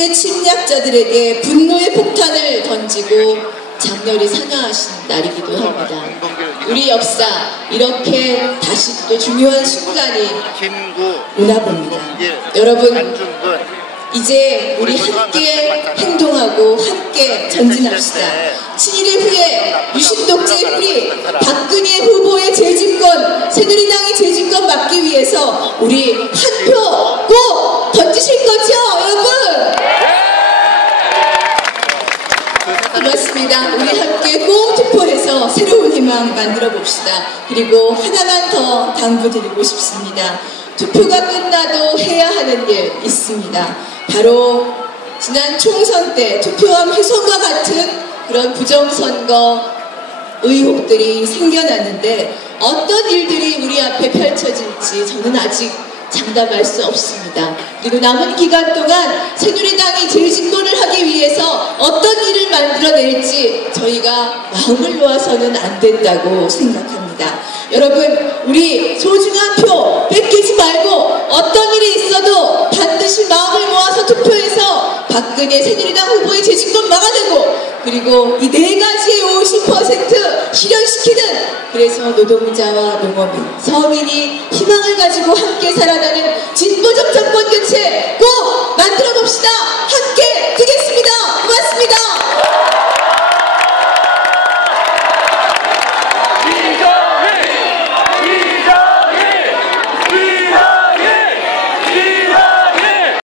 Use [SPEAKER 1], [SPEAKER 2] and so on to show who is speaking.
[SPEAKER 1] 독재 침략자들에게 분노의 폭탄을 던지고 장렬히 상하하신 날이기도 합니다. 우리 역사 이렇게 다시 또 중요한 순간이 오나 봅니다.
[SPEAKER 2] 예,
[SPEAKER 1] 여러분 이제 우리 함께 행동하고 함께 전진합시다. 친일의 후예, 유신독재의 뿌리, 박근혜 후보의 재집권, 새누리당이 재집권 막기 위해서 우리 한 표 꼭 던지실 거죠, 여러분? 고맙습니다. 우리 함께 꼭 투표해서 새로운 희망 만들어 봅시다. 그리고 하나만 더 당부드리고 싶습니다. 투표가 끝나도 해야 하는 일 있습니다. 바로 지난 총선 때 투표함 훼손과 같은 그런 부정선거 의혹들이 생겨났는데 어떤 일들이 우리 앞에 펼쳐질지 저는 아직 장담할 수 없습니다. 그리고 남은 기간 동안 새누리당이 재집권을 하기 위해서 어떤 만들어낼지 저희가 마음을 놓아서는 안 된다고 생각합니다. 여러분, 우리 소중한 표 뺏기지 말고 어떤 일이 있어도 반드시 마음을 모아서 투표해서 박근혜 새누리당 후보의 재집권 막아내고 그리고 이 네 가지의 50% 실현시키는 그래서 노동자와 농업인, 서민이 희망을 가지고 함께 살아가는 진보적 정권 교체